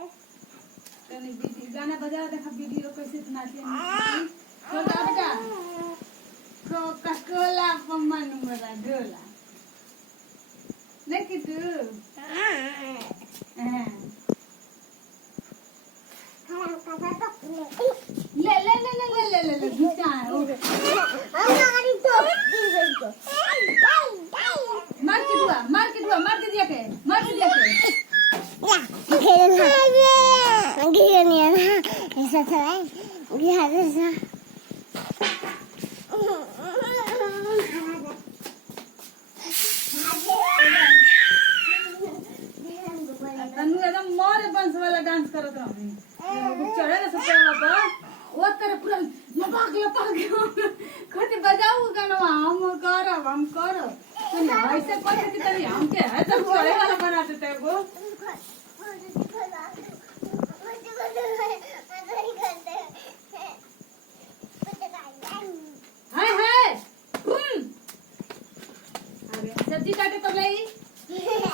तने गाना बजा देखा वीडियो कैसे नाचे छोटा बेटा कोका कोला पमन मरा ढोला नहीं तू ले ले ले ले ले ले ले घुसा मार के दिया के ऐसा था ऐसा तनु एकदम मोर बंस वाला डांस करत रहनी चढ़े ना सब पर वो तेरे पूरा लपक कहते बजाऊ गाना हम करब तने ऐसे कहते कि तनी हम के है तब चढ़े वाला बनाते थे वो हाय हाय अरे सब्जी काटे तो नहीं